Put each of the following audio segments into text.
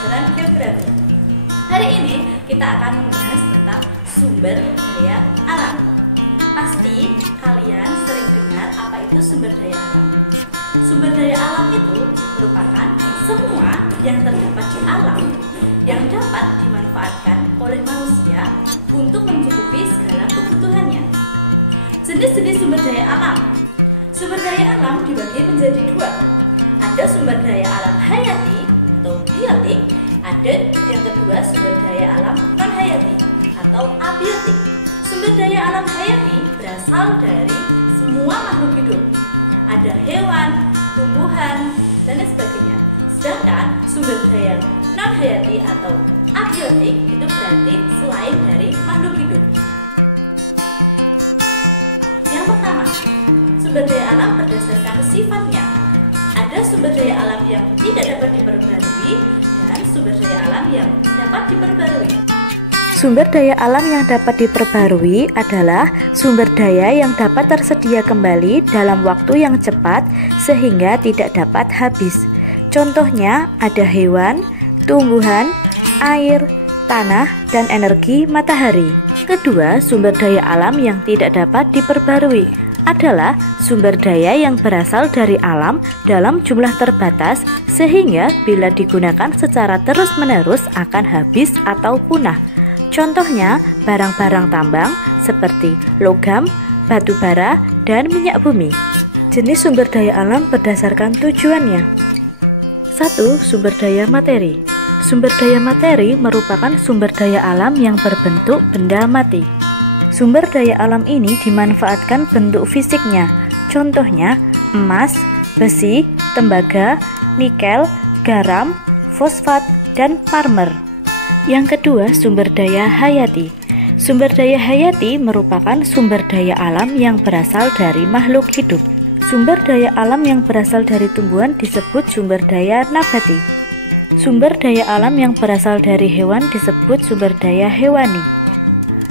pelajaran geografi. Hari ini kita akan membahas tentang sumber daya alam. Pasti kalian sering dengar apa itu sumber daya alam. Sumber daya alam itu merupakan semua yang terdapat di alam yang dapat dimanfaatkan oleh manusia untuk mencukupi segala kebutuhannya. Jenis-jenis sumber daya alam. Sumber daya alam dibagi menjadi dua. Ada sumber daya alam hayati atau biotik, ada yang kedua sumber daya alam non-hayati atau abiotik. Sumber daya alam hayati berasal dari semua makhluk hidup. Ada hewan, tumbuhan, dan lain sebagainya. Sedangkan sumber daya non-hayati atau abiotik itu berarti selain dari makhluk hidup. Yang pertama, sumber daya alam berdasarkan sifatnya. Ada sumber daya alam yang tidak dapat diperbarui dan sumber daya alam yang dapat diperbarui. Sumber daya alam yang dapat diperbarui adalah sumber daya yang dapat tersedia kembali dalam waktu yang cepat sehingga tidak dapat habis. Contohnya ada hewan, tumbuhan, air, tanah, dan energi matahari. Kedua, sumber daya alam yang tidak dapat diperbarui adalah sumber daya yang berasal dari alam dalam jumlah terbatas sehingga bila digunakan secara terus-menerus akan habis atau punah. Contohnya barang-barang tambang seperti logam, batu bara, dan minyak bumi. Jenis sumber daya alam berdasarkan tujuannya. 1. Sumber daya materi. Sumber daya materi merupakan sumber daya alam yang berbentuk benda mati. Sumber daya alam ini dimanfaatkan bentuk fisiknya, contohnya emas, besi, tembaga, nikel, garam, fosfat, dan marmer. Yang kedua, sumber daya hayati. Sumber daya hayati merupakan sumber daya alam yang berasal dari makhluk hidup. Sumber daya alam yang berasal dari tumbuhan disebut sumber daya nabati. Sumber daya alam yang berasal dari hewan disebut sumber daya hewani.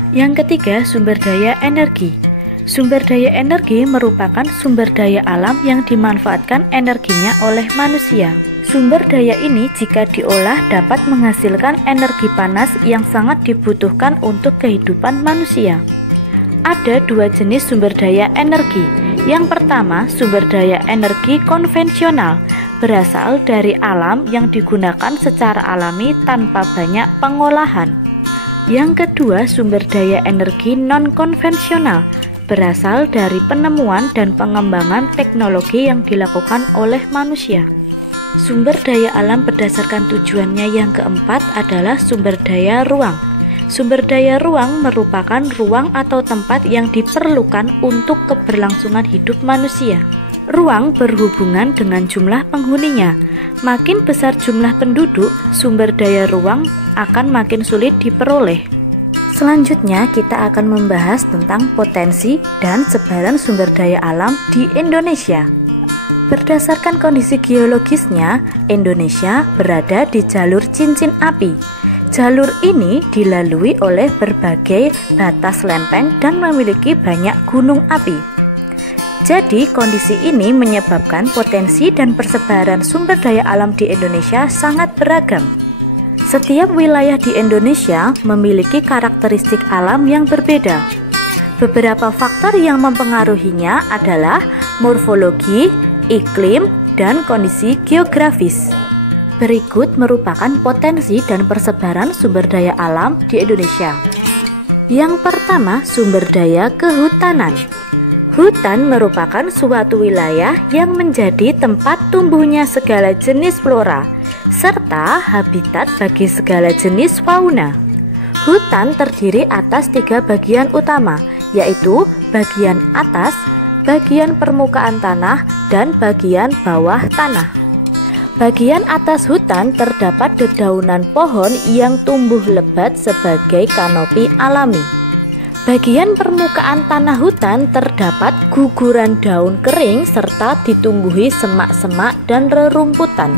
Yang ketiga, sumber daya energi. Sumber daya energi merupakan sumber daya alam yang dimanfaatkan energinya oleh manusia. Sumber daya ini jika diolah dapat menghasilkan energi panas yang sangat dibutuhkan untuk kehidupan manusia. Ada dua jenis sumber daya energi. Yang pertama, sumber daya energi konvensional, berasal dari alam yang digunakan secara alami tanpa banyak pengolahan. Yang kedua, sumber daya energi non-konvensional, berasal dari penemuan dan pengembangan teknologi yang dilakukan oleh manusia. Sumber daya alam berdasarkan tujuannya yang keempat adalah sumber daya ruang. Sumber daya ruang merupakan ruang atau tempat yang diperlukan untuk keberlangsungan hidup manusia. Ruang berhubungan dengan jumlah penghuninya. Makin besar jumlah penduduk, sumber daya ruang akan makin sulit diperoleh. Selanjutnya kita akan membahas tentang potensi dan sebaran sumber daya alam di Indonesia. Berdasarkan kondisi geologisnya, Indonesia berada di jalur cincin api. Jalur ini dilalui oleh berbagai batas lempeng dan memiliki banyak gunung api. Jadi kondisi ini menyebabkan potensi dan persebaran sumber daya alam di Indonesia sangat beragam. Setiap wilayah di Indonesia memiliki karakteristik alam yang berbeda. Beberapa faktor yang mempengaruhinya adalah morfologi, iklim, dan kondisi geografis. Berikut merupakan potensi dan persebaran sumber daya alam di Indonesia. Yang pertama, sumber daya kehutanan. Hutan merupakan suatu wilayah yang menjadi tempat tumbuhnya segala jenis flora, serta habitat bagi segala jenis fauna. Hutan terdiri atas 3 bagian utama, yaitu bagian atas, bagian permukaan tanah, dan bagian bawah tanah. Bagian atas hutan terdapat dedaunan pohon yang tumbuh lebat sebagai kanopi alami. Bagian permukaan tanah hutan terdapat guguran daun kering serta ditumbuhi semak-semak dan rerumputan.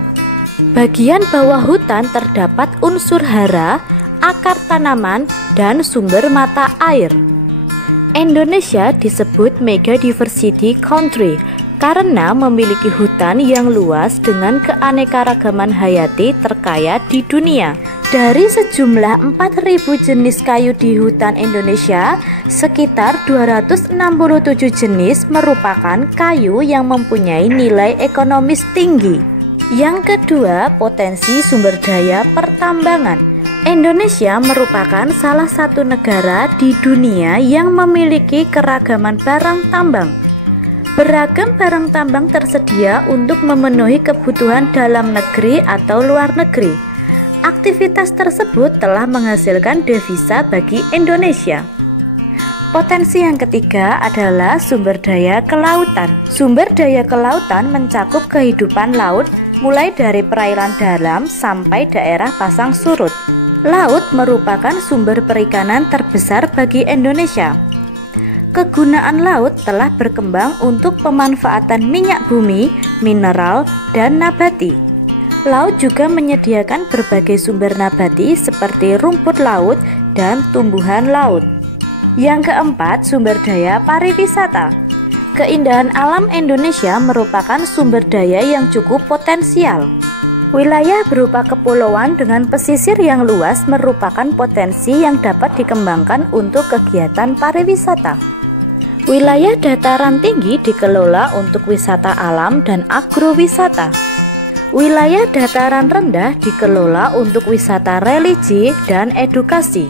Bagian bawah hutan terdapat unsur hara, akar tanaman, dan sumber mata air. Indonesia disebut mega diversity country karena memiliki hutan yang luas dengan keanekaragaman hayati terkaya di dunia. Dari sejumlah 4.000 jenis kayu di hutan Indonesia, sekitar 267 jenis merupakan kayu yang mempunyai nilai ekonomis tinggi. Yang kedua, potensi sumber daya pertambangan. Indonesia merupakan salah satu negara di dunia yang memiliki keragaman barang tambang. Beragam barang tambang tersedia untuk memenuhi kebutuhan dalam negeri atau luar negeri. Aktivitas tersebut telah menghasilkan devisa bagi Indonesia. Potensi yang ketiga adalah sumber daya kelautan. Sumber daya kelautan mencakup kehidupan laut mulai dari perairan dalam sampai daerah pasang surut. Laut merupakan sumber perikanan terbesar bagi Indonesia. Kegunaan laut telah berkembang untuk pemanfaatan minyak bumi, mineral, dan nabati. Laut juga menyediakan berbagai sumber nabati seperti rumput laut dan tumbuhan laut. Yang keempat, sumber daya pariwisata. Keindahan alam Indonesia merupakan sumber daya yang cukup potensial. Wilayah berupa kepulauan dengan pesisir yang luas merupakan potensi yang dapat dikembangkan untuk kegiatan pariwisata. Wilayah dataran tinggi dikelola untuk wisata alam dan agrowisata. Wilayah dataran rendah dikelola untuk wisata religi dan edukasi.